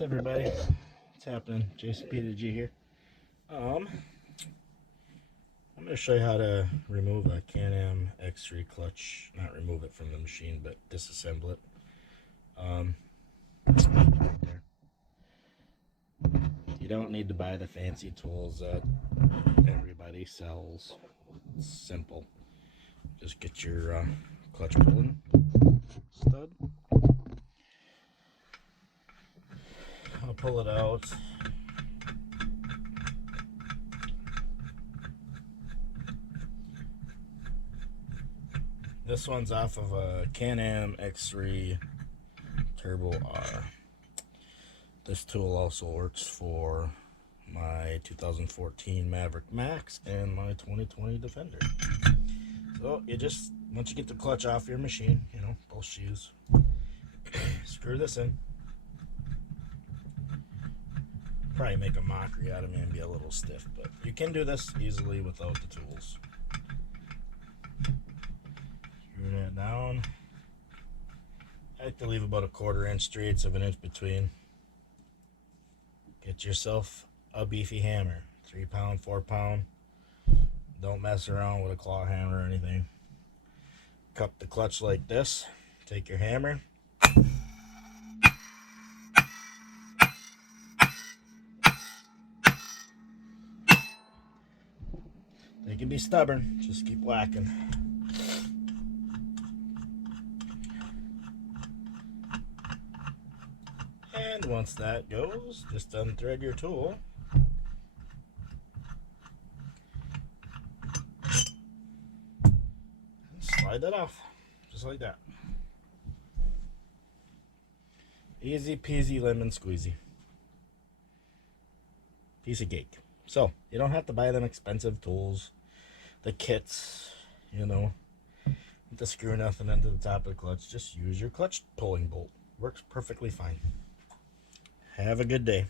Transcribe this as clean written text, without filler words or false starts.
What's up, everybody? What's happening? JCP to G here. I'm going to show you how to remove a Can-Am X3 clutch. Not remove it from the machine, but disassemble it. Right there. You don't need to buy the fancy tools that everybody sells. It's simple. Just get your clutch pulling stud. I'll pull it out. This one's off of a Can-Am X3 Turbo R. This tool also works for my 2014 Maverick Max and my 2020 Defender. So you just, once you get the clutch off your machine, you know, both shoes, screw this in. Probably make a mockery out of me and be a little stiff, but you can do this easily without the tools. Screw that down. I like to leave about a 1/4 inch straights of an inch between. Get yourself a beefy hammer, 3 pound, 4 pound. Don't mess around with a claw hammer or anything. Cup the clutch like this. Take your hammer. They can be stubborn, just keep whacking. And once that goes, just unthread your tool. And slide that off, just like that. Easy peasy lemon squeezy. Piece of cake. So, you don't have to buy them expensive tools, the kits, you know, to screw nothing into the top of the clutch. Just use your clutch pulling bolt. Works perfectly fine. Have a good day.